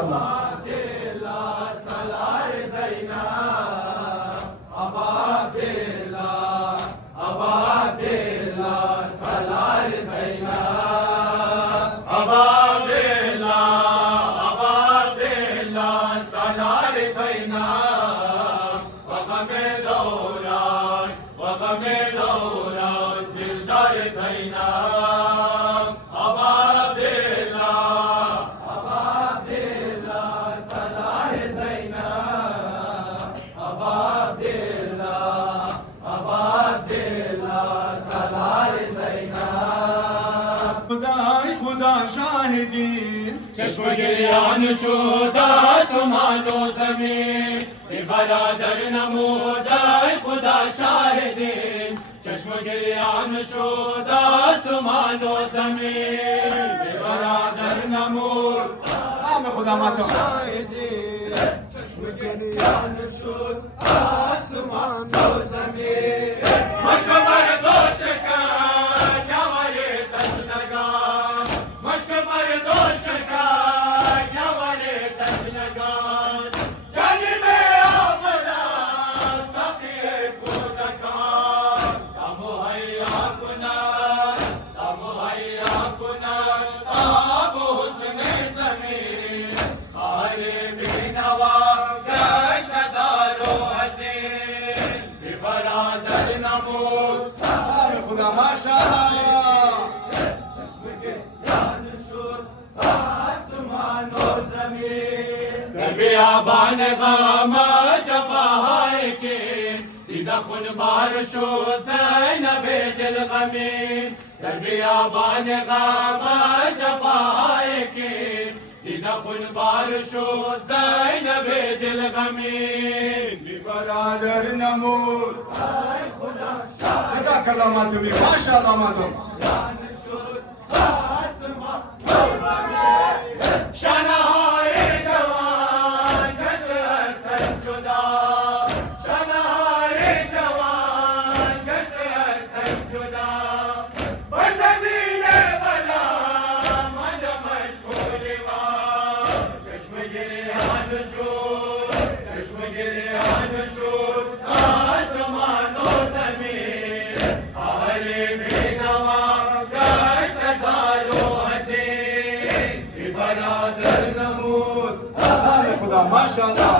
माशाल्लाह। खुदा शाहिदी चश्म गिरियान शुदा समानो ज़मीन बरादर नमूदाय खुदा शाहिदीन चश्म गिरियान शुदा समानो ज़मीन बरादर नमूद आम खुदा मातो चश्म गिरियान शुदा समानो ज़मीन मश्क बरदोश का क्या वरे तशनगा मश्क बरदोश का क्या वरे तशनगा जाने में आमदा सतिए कुदका तमुहैया कुना आब हुस्ने ज़मीन खारे बेनवा गश हज़ारों हज़ीन बेबरादर नमूद आम खुदा माशाल्लाह। बियाबान गामा जफाए के दिदा खुन बार शो ज़ैनबे दिल गमीन बियाबान गामा जफाए के दिदा खुन बार शो ज़ैनबे दिल गमीन बरादर नमूद जज़ाकल्लाह मातो भी माशाल्लाह मातो। शनाए जवान गश हसन जुदा शनाए जवान गश हसन जुदा बज़मीने बला मद मशहूर वा चश्म गिरियान शूर आसमानो ज़मीन खारे बेनवा गश हज़ारों हज़ीन बरादर नमूद आम खुदा माशाल्लाह।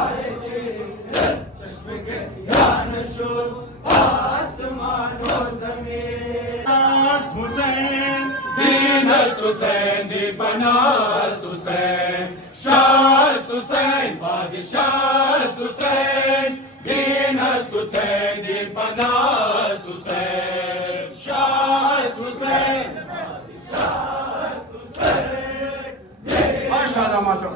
हुसैन दीनस हुसैन बनास हुसैन शास हुसैन बादशाह हुसैन दीनस हुसैन बनास हुसैन शास हुसैन माशाल्लाह मातो।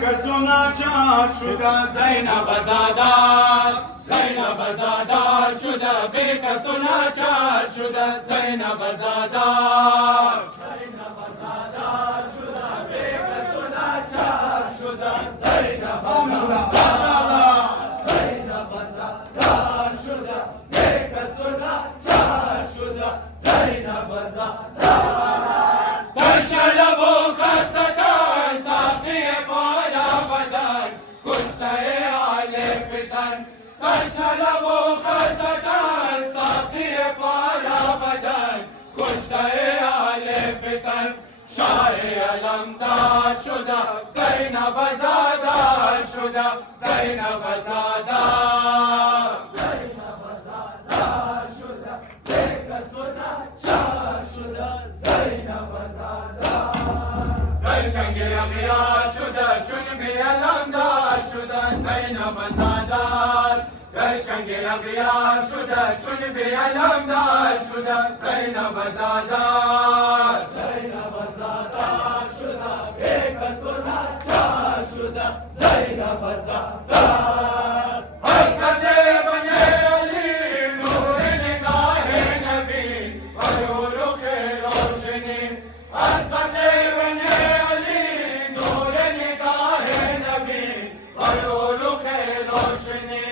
کسونا چار شده زینب زادار زینب زادار شده بی کسونا چار شده زینب زادار زینب زادار شده بی کسونا چار شده زینب زادار زینب زادار شده بی کسونا چار شده زینب زادار در شلب و خستگان ساقی بالا بدن کشته آل فتن در شلب و خستگان ساقی بالا بدن کشته آل فتن شاه علمدار شده زینب زادار شده زینب زادار زینب زادار شده یک سنه چار شده زینب زادار در چنگ اغیار شده چون بیلمدار شده زینب زادار در چنگ اغیار شده چون بیلمدار شده زینب زادار زینب زادار شده یک سنه چار شده زینب زادار حضرت بن علی نور نگاه نبی و رخ روشنی حضرت بن علی نور نگاه نبی و رخ روشنی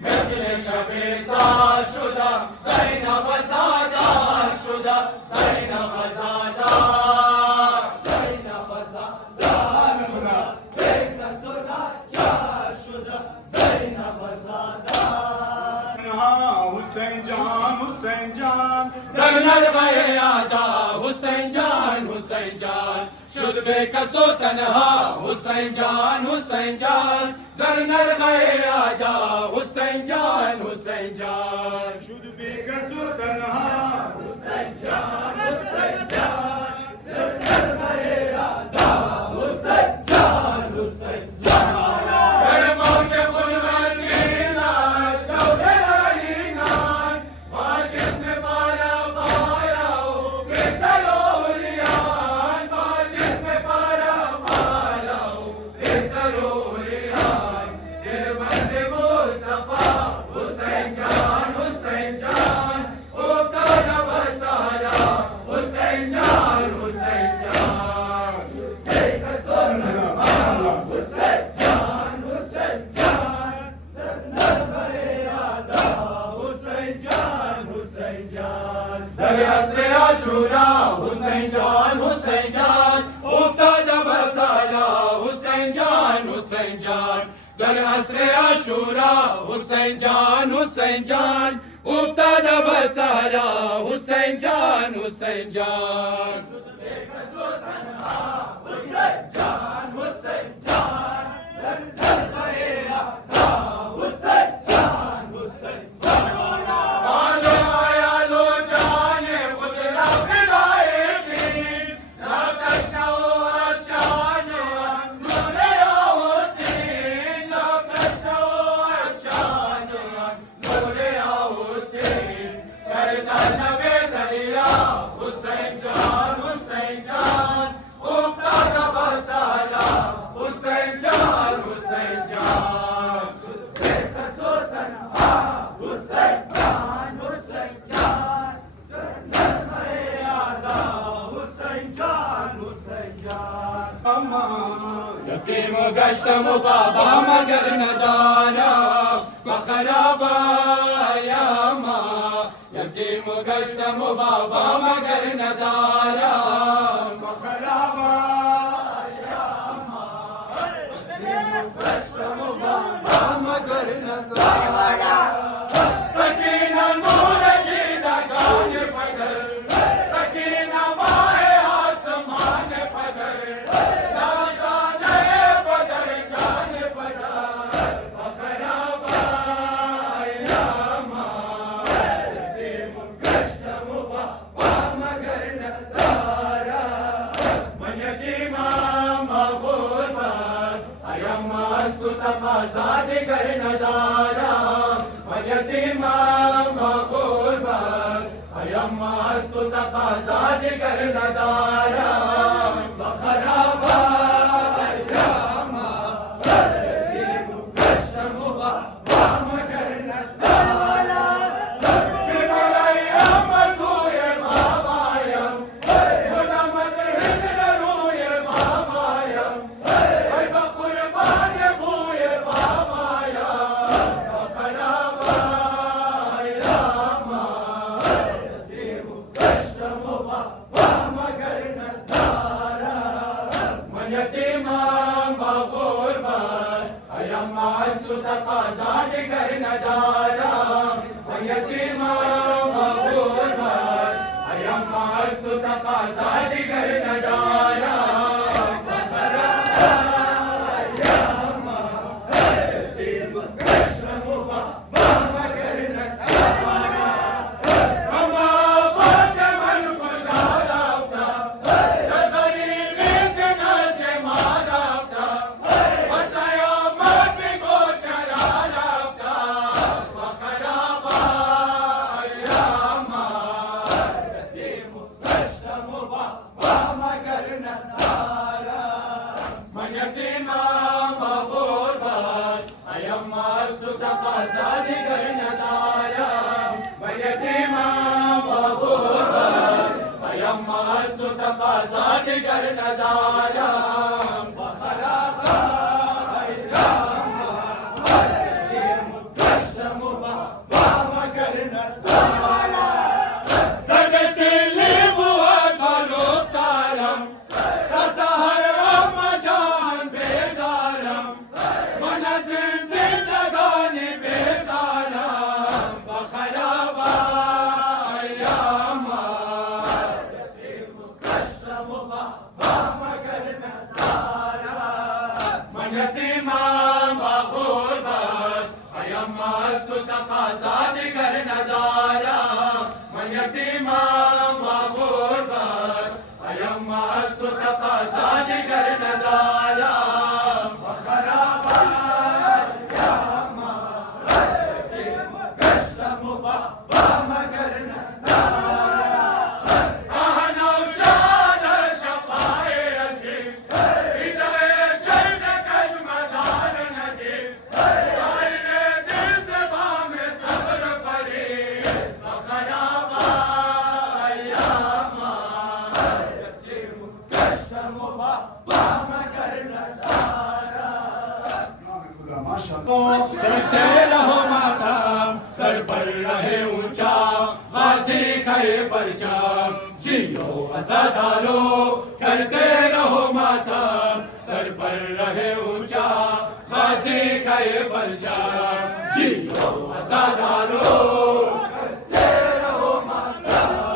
مثل شب دار شده زینب زادار شده زینب زادار زینب زادار شده یک سنه چار شده زینب زادار حسین جان حسین جان در نرغه یادا حسین جان حسین جان شد به کسو تنها حسین جان حسین جان در نرغه یادا حسین جان حسین جان شد بیکس و تنها حسین جان حسین جان در نرغه یادا حسین جان حسین جان در موج خلوتینا جوهرینان با جسم بالا بالا و بسروریان با جسم بالا بالا و بسروریان دلبند مصطفی حسین جان حسین جان افتاد به سارا حسین جان حسین جان یک سنه حسین جان حسین جان در نظر یادا حسین جان حسین جان در عصر عاشورا حسین جان حسین جان افتاد به سارا حسین جان حسین جان در عصر عاشورا حسین جان حسین جان افتاد به سارا حسین جان حسین جان حسین جان حسین جان در نظر یادا حسین جان حسین جان آلو آیالو جان خود را فدای دین لا تشنو اشانو نور یا حسین لا تشنو اشانو نور یا حسین گردن به دریا حسین جان حسین جان افتاد به سارا حسین جان حسین جان یک سو تنها حسین جان حسین جان در نظر یادا حسین جان حسین جان یتیم گشتم و بابا مگر ندارم بخرابایم یتیم گشتم و بابا مگر ندارم بخرابایم یتیم گشتم و بابا مگر ندارم سکینه نور دیدگان پدر سکینه ماه آسمان پدر دادانه پدر جان پدر بخرابایم یتیم گشتم و بابا مگر ندارم من یتیمم غربت ایم از تو تقاضا دیگر ندارم من یتیمم غربت ایم از تو تقاضا دیگر ندارم بخرابایم अय्यम्मास्तु तकाज़ा दिगर नदारा यतीमा मगूरबाद अय्यम्मास्तु तकाज़ा दिगर नदारा करते रहो मातम सर पर रहे ऊंचा गाजी का ये परचम जियो आजादारो करते रहो मातम सर पर रहे ऊंचा गाजी का ये परचम जियो आजादारो करते रहो मातम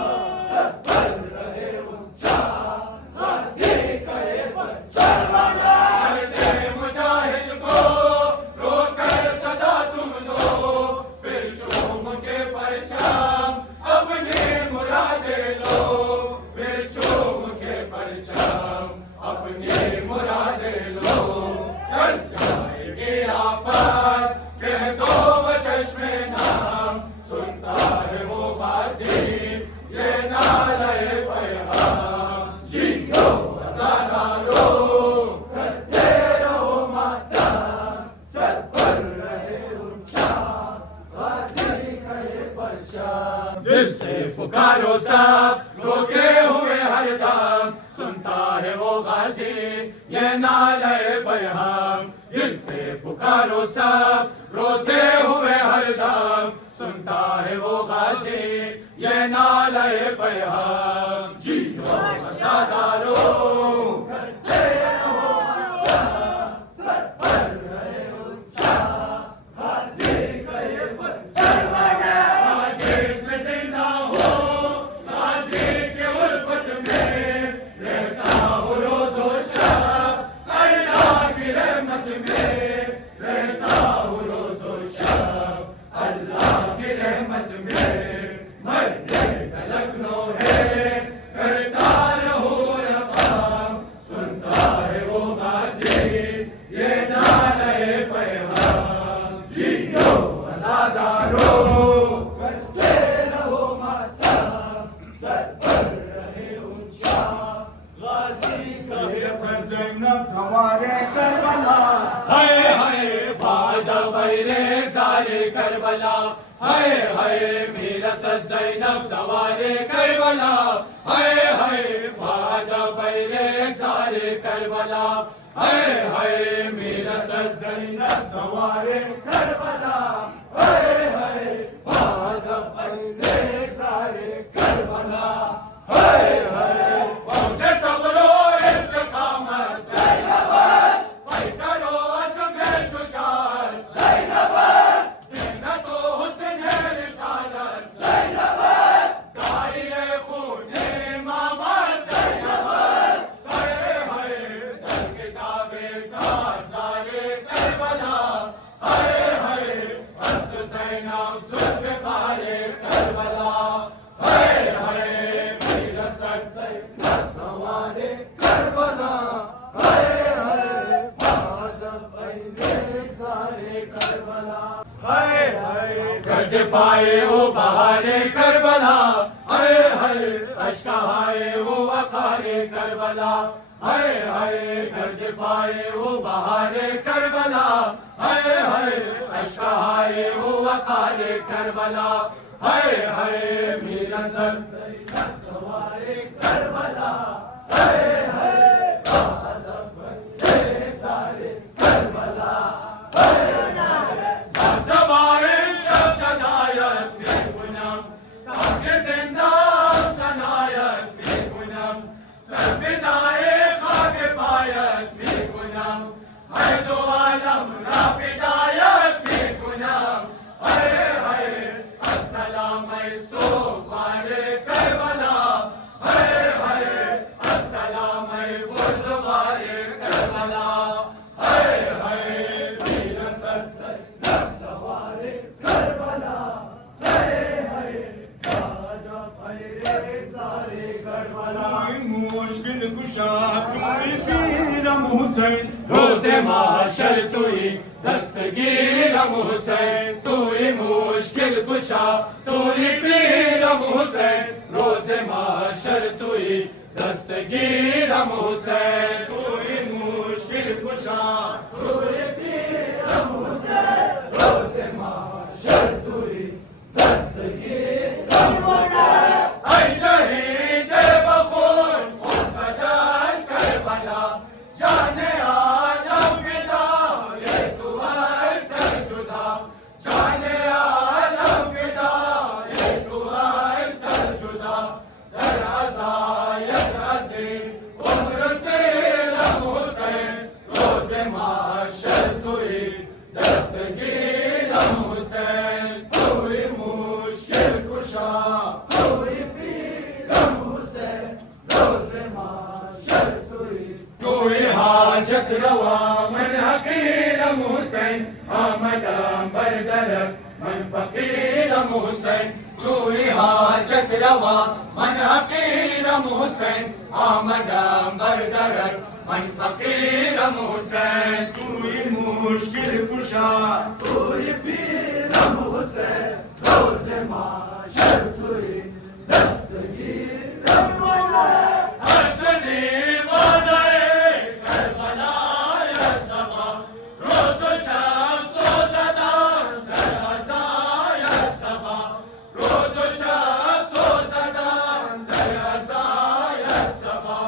सर पर रहे ऊंचा गाजी का ये परचम दिल से पुकारो सब रोके हुए हरदम सुनता है वो गाजी ये नाले बयाम दिल से पुकारो सब रोते हुए हरदम सुनता है वो गाजी ये नाले बयाम जियो आजादारो करते रहो सर पर रहे ऊंचा गाजी का ये परचम करबला हाय हाय मेरा ज़ैनब सवारे करबला हाय हाय बाद बैरे सारे करबला हाय हाय मेरा ज़ैनब सवारे करबला हाय हाय बाद बैरे सारे करबला हाय हाय पहुंचे सब लोग इस कामत ज़ैनब भाई करो असम शुजा हाय हाय गर्द पाए वो बहारे करबला, हाय हाय अश्कहाए वो वकारे करबला, हाय हाय गर्द पाए वो बहारे करबला, हाय हाय अश्कहाए वो वकारे करबला, हाय हाय मेरा सर सवारे करबला, हाय हाय सारे Karbala, Sabayim şahsanayet bikunam, Tahke zindam sanayet bikunam, Serfidaye khake payet bikunam, Hay do alam rafidayet bikunam, Hay hay Assalamay suware Karbala, Hay hay Assalamay burdware Karbala, Hay hay Mirasat सवारे Karbala, हाय हाय ताजा पैरे सारे Karbala, मुश्किल कुशा तुई पीरम हुसैन, रोज़े महशर तुई दस्तगीरम हुसैन, तुई मुश्किल कुशा तुई पीरम हुसैन, रोज़े महशर तुई दस्तगीरम हुसैन, तुई मुश्किल कुशा तुई पीरम हुसैन, रोज़े महशर तुई दस्तगीरम हुसैन, ऐ शहीद बखून खुद बदन करबला, जाने आलम फिदा ये तू है सरजुदा, जाने आलम फिदा ये तू है सरजुदा, दर अज़ायत अज़ीम उम्र से रम हुसैन, रोज़े महशर तुई दस्तगीरम हुसैन, तुई मुश्किल कुशा तुई पीरम हुसैन, रोज़े महशर तुई, तुई हाजत रवा मन हकीरम हुसैन, आमदम बरदरक मन फकीरम हुसैन, तुई हाजत रवा मन हकीरम हुसैन, आमदम बरदरक मन फकीरम हुसैन, तुई मुश्किल कुशा तुई पीरम हुसैन, रोज़े महशर तुई दस्तगीरम हुसैन, हसनी वाले करबला या समा, रोज़ व शब सो सदा दर अज़ा या समा, रोज़ व शब सो सदा दर अज़ा या समा,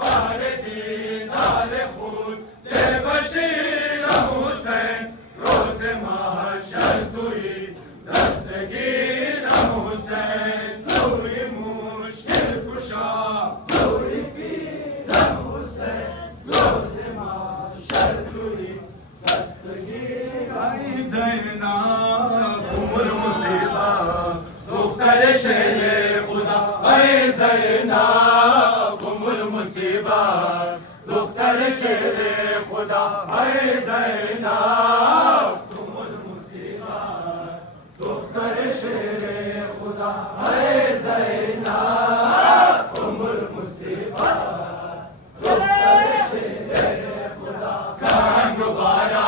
वारे दीदार खुद दे बशीरम हुसैन, रोज़े महशर तुई दस्तगीरम हुसैन, तुई मुश्किल कुशा तुई पीरम हुसैन, रोज़े महशर तुई दस्तगीरम ज़ैनाब उम्र मुसीबा दुख्तर शेरे खुदा, ऐ ज़ैनाब उम्र मुसीबा दुख्तर शेरे खुदा, ऐ ज़ैनाब उम्र मुसीबा दुख्तर शेरे खुदा, ऐ ज़ैनाब उम्र मुसीबा दुख्तर शेरे खुदा, संग बारा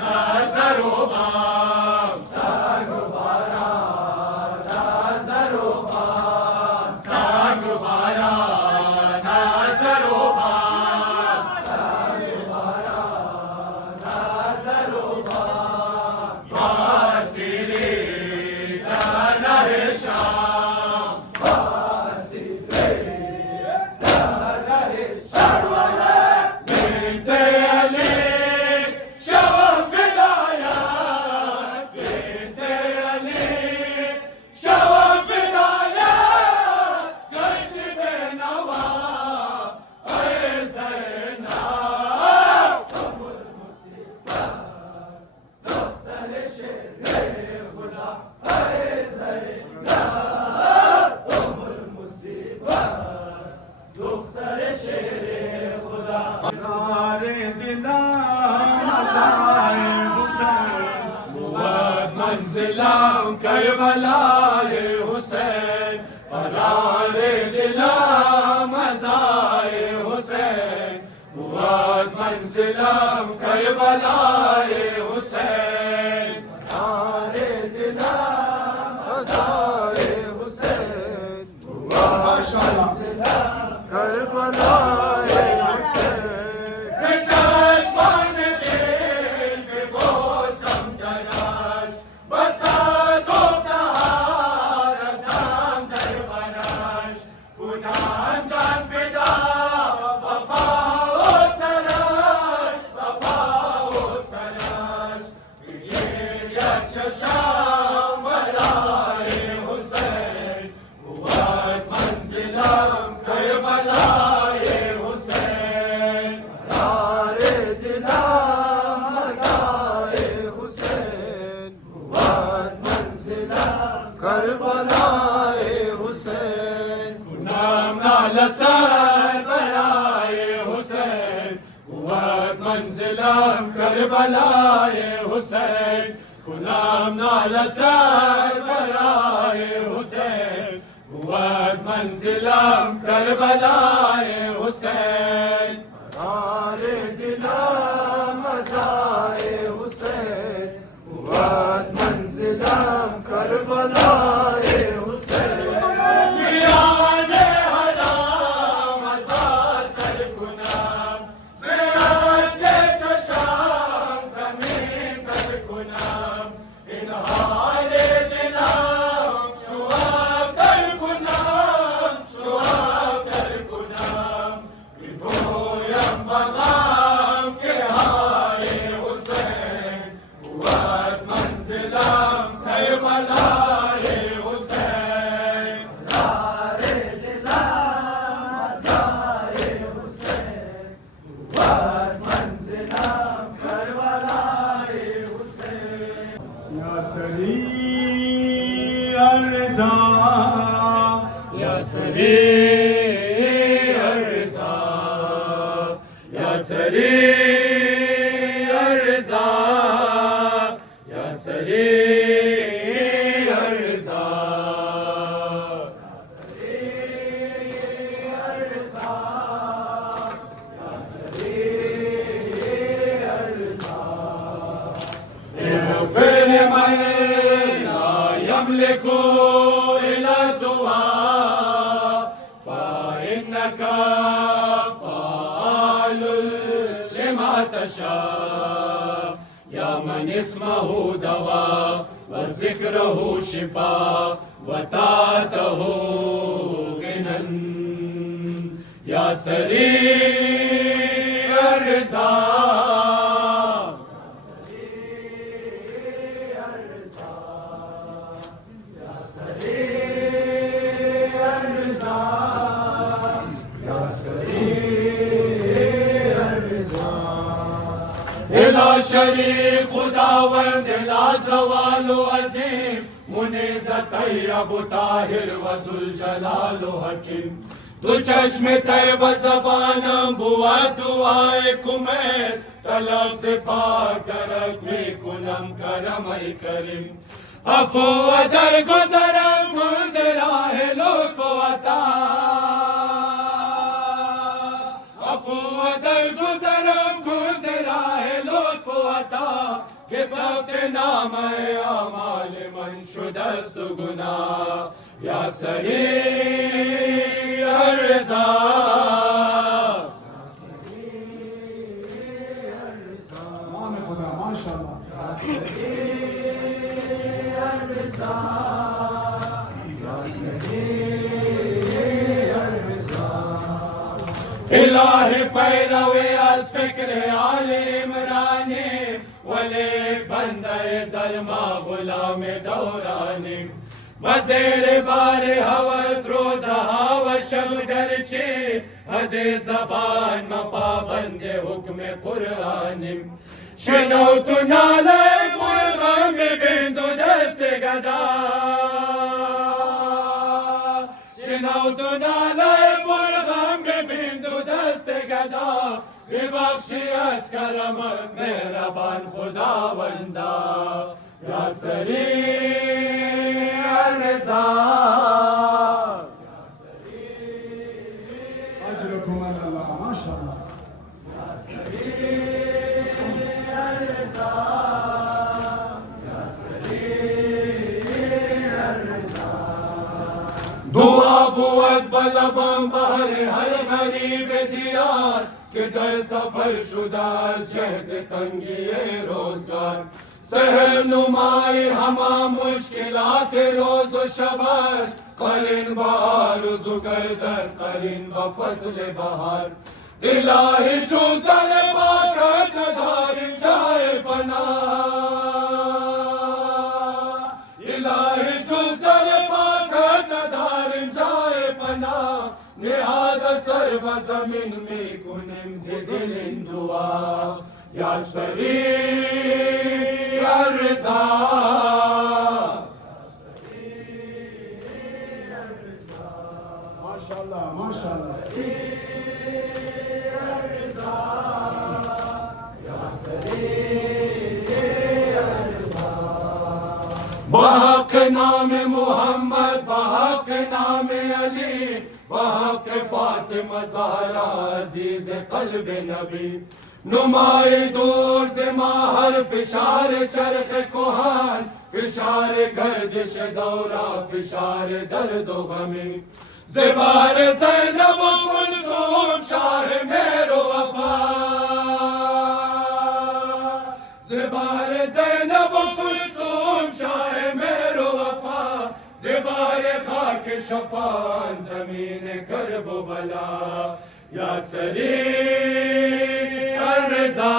नज़रो बाम, संग बारा नज़रो बाम, संग बारा नज़रो बाम, संग बारा नज़रो बाम, वासिले दरहे शाम, वासिले दरहे शाम, बिन्ते अली शब फिदायत, बिन्ते अली शब फिदायत, गर्ज बेनवा ऐ ज़ैनाब उम्र मुसीबा दुख्तर शेरे खुदा, ऐ ज़ैनाब उम्र मुसीबा दुख्तर शेरे खुदा, नारे दिला मज़ाए हुसैन, मुबाद मंजिलाम करबलाए हुसैन, करारे दिला मज़ाए हुसैन, बुआद मंजिलम करबलाए हुसैन नारे दिलम ग़ज़ाए हुसैन माशाअल्लाह करबलाए हुसैन से चश्मान दिल पे वो समझनाश बसा दो कहार रज़ाम दरबराश गुनाह जान फिदा वफाओ सराश ये चशाम बराए हुसैन बुआद मंजिलम करबलाए हुसैन नारे दिलम ग़ज़ाए हुसैन बुआद मंजिलम करबलाए हुसैन नाम नाला सर बराए हुसैन बुआद मंजिलम करबलाए हुसैन गुलाम नाला सर बराए हुसैन बुआद मंजिलम करबलाए हुसैन नारे दिलम ग़ज़ाए हुसैन बुआद मंजिलम करबलाए हुसैन याने हराम अज़ाज़र गुनाम से आशके चशाम ज़मीन कर गुनाम इन हाले दिलाम शुआब कर गुनाम विभोयम मकाम के हाय हुसैन बुआद मंजिलम करबलाए हुसैन नारे दिलम ग़ज़ाए हुसैन बुआद मंजिलम करबलाए हुसैन या सरी अर्ज़ा या सरी अर्ज़ा या सरी अर्ज़ा या सरी अर्ज़ा اغفر لمن لا يملك إلا الدعاء فإنك فعال لما تشاء يا من اسمه دواء وذكره شفاء وتاته غنى يا سريع الرضا لا شريك خداوند لا زوال عظيم منیز طیب طاہر وذوالجلال حکیم تو چشم تر بزبانم بود دعای کمید طلب سے پاک درک می کنم کرم ای کریم عفو و درگذرم گذراه لطف و عطا عفو و درگذرم گذراه لطف و عطا که ثبت نامه اعمال من شده است گناه یا سریع الرضا نام خدا ماشاءالله الہ پیروی از فکر آل عمرانی ولی بندہ ظلمہ غلام دورانی وزیر بار حوث روزہ و شب گرچه حد زبان مپابند حکم قرآنی شنوت ناله قرغم ببندو دست گدا شنوت ناله قرغم ببندو دست گدا ببخشی از کرمت مهربان خداوندا یا سریع الرضا اجركم الله ما شاء الله दुआ बुअत बलबम बहर हर गरीब दियार के दर सफर शुदा जहद तंगिए रोजगार सहनुमाई हमा मुश्किलात रोज शबर करीन बहार जुगर दर करीन बफसल बहार इलाही जुगर पाकत धार जाए बना इलाही जुगर पाकत धार जाए बना निहाद सर्व जमीन में कुनिम से दिलिन दुआ या सरी अर्जा माशाल्लाह माशाल्लाह बहक नाम मोहम्मद बहक नाम अली बहक फातिमा ज़हरा अजीज क़ल्ब नबी नुमाए दूर से माहर फिशार चरख कुहान फिशार गर्दिश दौरा फिशार दर्द गमी ज़बार ज़ैनब कुलसूम शाह मेरो वफा ज़बार ज़ैनब कुलसूम शाह मेरो वफा ज़बार खाक शफान ज़मीन करब बला या सरी अर्ज़ा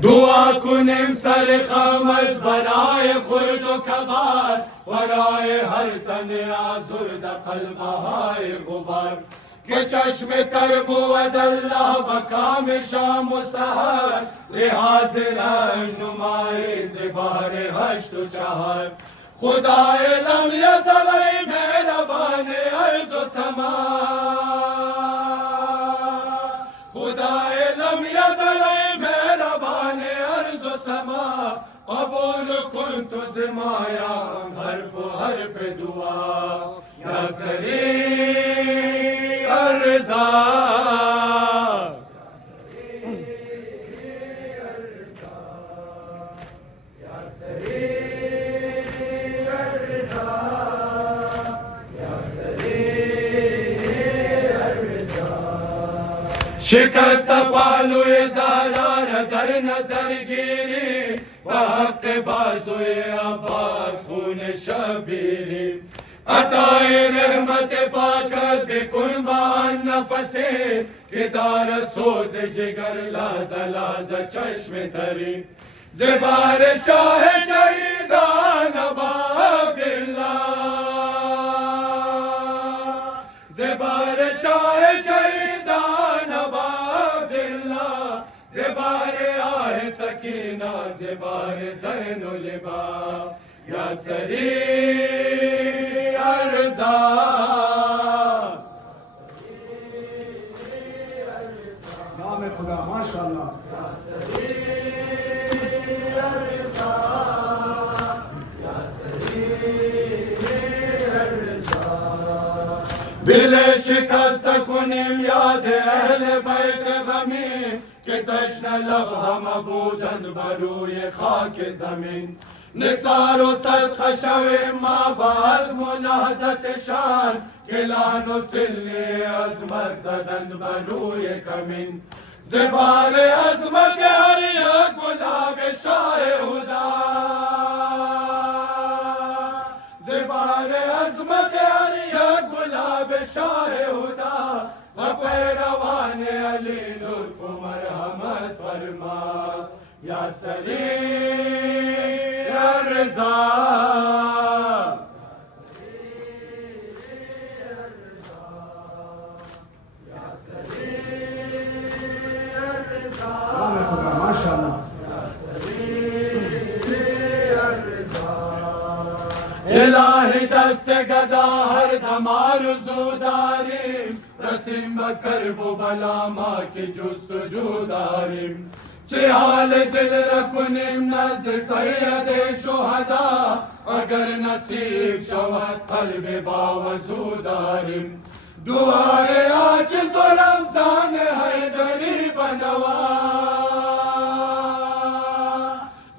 दुआ कुनिम सर खमस बराए खुर्द कबार वराए हर तन आजुर्द कल्ब हाय गुबार के चश्मे करबो अदल्लाह बकाम शाम सहर रिहाज रहनुमाए ज़बार हश्त शहर खुदाए लम यज़ल मेहरबान अर्ज़ व समा खुदाए लम यज़ल मेहरबान अर्ज़ व समा कबूल कुन तुज़माया हर्फ दुआ या सरी अर्ज़ा शिकस्त पालुए ज़हरार दर नजर गिरी बहक बाजुए अब्बास खून शबीरी अताए रहमत पाकत बिकुन बान नफसे किदार सोज जिगर लाज़ा लाज़ा चश्म तरी ज़बार शाह शहीदान अब्दुल्ला ज़बार शाह शहीदान अब्दुल्ला ज़बार आहे सकीना ज़बार ज़ैनुल लिबा या सरी अर्ज़ा नाम खुदा माशाल्लाह दिल शिकस्त कुनिम याद अहल बैत गमी के तश्न लब हम बूदन बरूए खाक जमीन निसारो सद खशवे माँ बाज मुनाजत शान के लानो सिल्ले अजमत सदन बरूए कमीन ज़बार अजमत हरिया गुलाब शाह हुदा ज़बार अजमत हरिया गुलाब शाह हुदा ग़फ़ैरवान अली लुत्फ़ मरहमत फरमा या सरी अर्ज़ा नाम खुदा माशाल्लाह इलाही दस्त गदा हर धमार ज़ुदारिम रसीम करबो बला माँ की जुस्तजू दारिम चे हाल दिल نزد سید شهدا اگر نصیب شود قلب باوزو داریم دعای عاجز و رمضان حیدری بنوا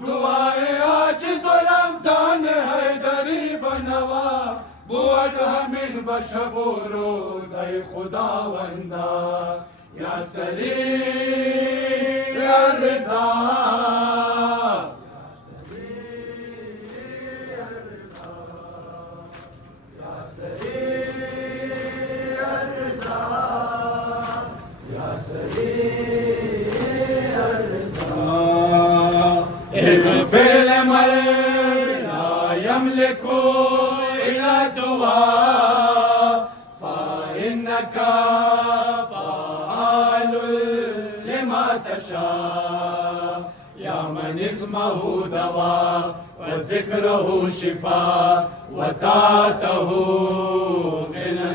دعای عاجز و رمضان حیدری بنوا بود همین به شب و روز ای خداوندا یا سریع الرضا اغفر لمن لا يملك إلا الدعاء فإنك فعال لما تشاء يا من اسمه دواء وذكره شفاء وطاعته غنى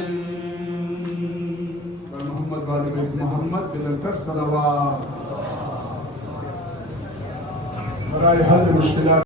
محمد وآل بيت محمد بالانتر صلوات برای حل مشکلات